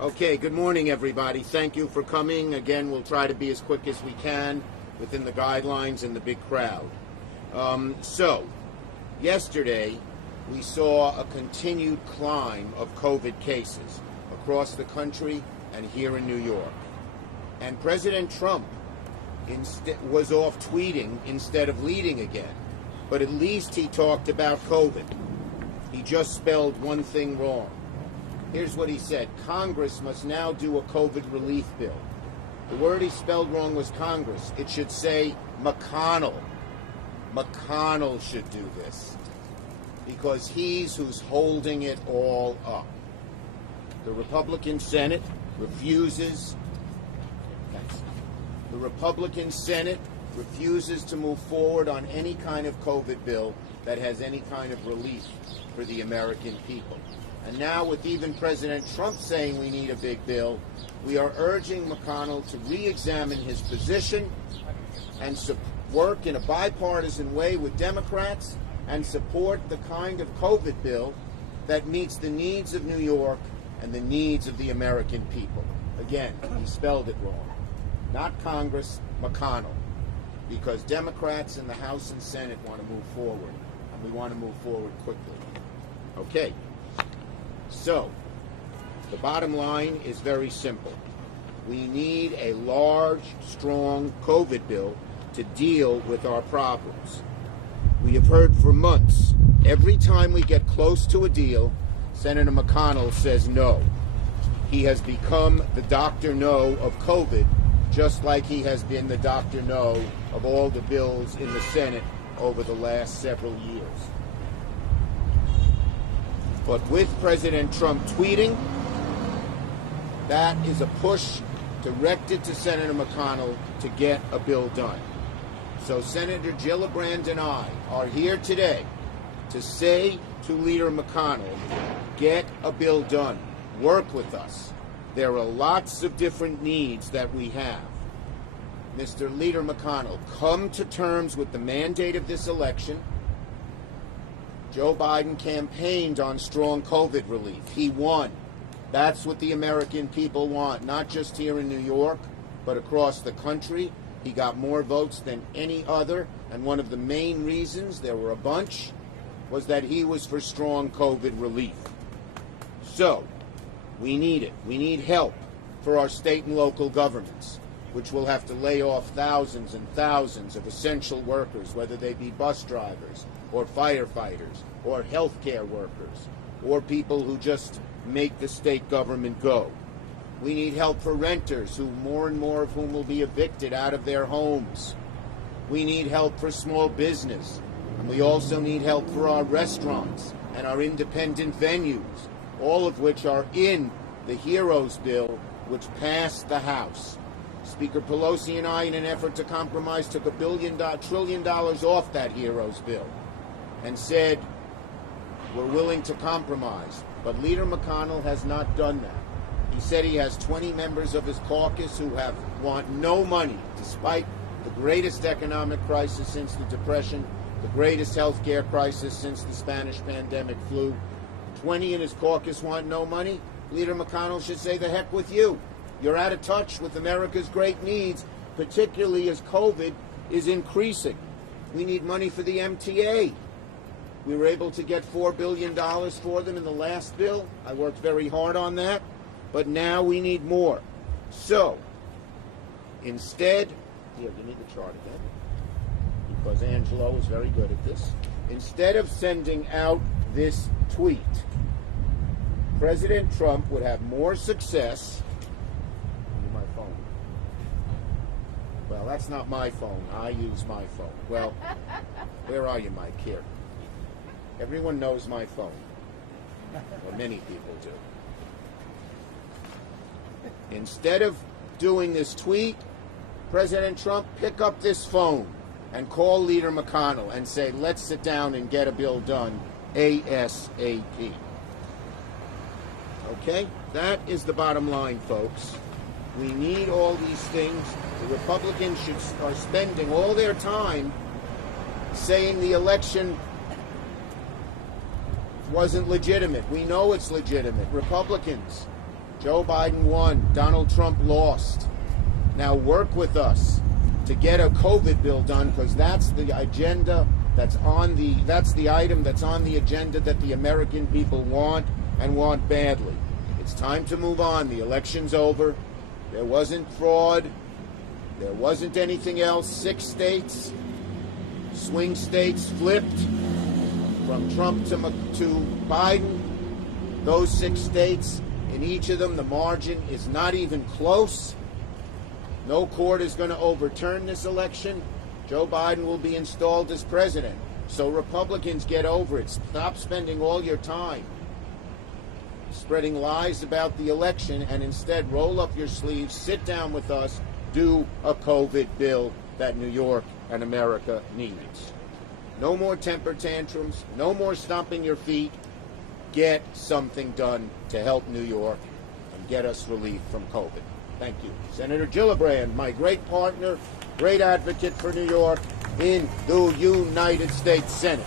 Okay, good morning, everybody. Thank you for coming. Again, we'll try to be as quick as we can within the guidelines and the big crowd. Yesterday, we saw a continued climb of COVID cases across the country and here in New York. And President Trump was off tweeting instead of leading again. But at least he talked about COVID. He just spelled one thing wrong. Here's what he said. Congress must now do a COVID relief bill. The word he spelled wrong was Congress. It should say McConnell. McConnell should do this because he's who's holding it all up. The Republican Senate refuses. The Republican Senate refuses to move forward on any kind of COVID bill that has any kind of relief for the American people. And now with even President Trump saying we need a big bill, we are urging McConnell to re-examine his position and work in a bipartisan way with Democrats and support the kind of COVID bill that meets the needs of New York and the needs of the American people. Again, he spelled it wrong. Not Congress, McConnell. Because Democrats in the House and Senate want to move forward, and we want to move forward quickly. Okay. So, the bottom line is very simple. We need a large, strong COVID bill to deal with our problems. We have heard for months, every time we get close to a deal, Senator McConnell says no. He has become the Dr. No of COVID, just like he has been the Dr. No of all the bills in the Senate over the last several years. But with President Trump tweeting, that is a push directed to Senator McConnell to get a bill done. So Senator Gillibrand and I are here today to say to Leader McConnell, get a bill done. Work with us. There are lots of different needs that we have. Mr. Leader McConnell, come to terms with the mandate of this election. Joe Biden campaigned on strong COVID relief. He won. That's what the American people want, not just here in New York, but across the country. He got more votes than any other, and one of the main reasons, there were a bunch, was that he was for strong COVID relief. So, we need it. We need help for our state and local governments, which will have to lay off thousands and thousands of essential workers, whether they be bus drivers or firefighters or healthcare workers or people who just make the state government go. We need help for renters, who more and more of whom will be evicted out of their homes. We need help for small business, and we also need help for our restaurants and our independent venues, all of which are in the HEROES bill, which passed the House. Speaker Pelosi and I, in an effort to compromise, took $1 trillion off that HEROES bill and said, we're willing to compromise. But Leader McConnell has not done that. He said he has 20 members of his caucus who want no money, despite the greatest economic crisis since the Depression, the greatest health care crisis since the Spanish pandemic flu. 20 in his caucus want no money. Leader McConnell should say, the heck with you. You're out of touch with America's great needs, particularly as COVID is increasing. We need money for the MTA. We were able to get $4 billion for them in the last bill. I worked very hard on that, but now we need more. So, instead, here, you need the chart again, because Angelo is very good at this. Instead of sending out this tweet, President Trump would have more success. My phone. Well, that's not my phone. I use my phone. Well, where are you, Mike? Here. Everyone knows my phone. Or many people do. Instead of doing this tweet, President Trump, pick up this phone and call Leader McConnell and say, let's sit down and get a bill done ASAP. Okay? That is the bottom line, folks. We need all these things. The Republicans are spending all their time saying the election wasn't legitimate. We know it's legitimate. Republicans, Joe Biden won. Donald Trump lost. Now work with us to get a COVID bill done, because that's the agenda that's the item that's on the agenda that the American people want, and want badly. It's time to move on. The election's over. There wasn't fraud. There wasn't anything else. 6 states, swing states, flipped from Trump to Biden. Those 6 states, in each of them, the margin is not even close. No court is going to overturn this election. Joe Biden will be installed as president. So Republicans, get over it. Stop spending all your time spreading lies about the election, and instead roll up your sleeves, sit down with us, do a COVID bill that New York and America needs. No more temper tantrums. No more stomping your feet. Get something done to help New York and get us relief from COVID. Thank you. Senator Gillibrand, my great partner, great advocate for New York in the United States Senate.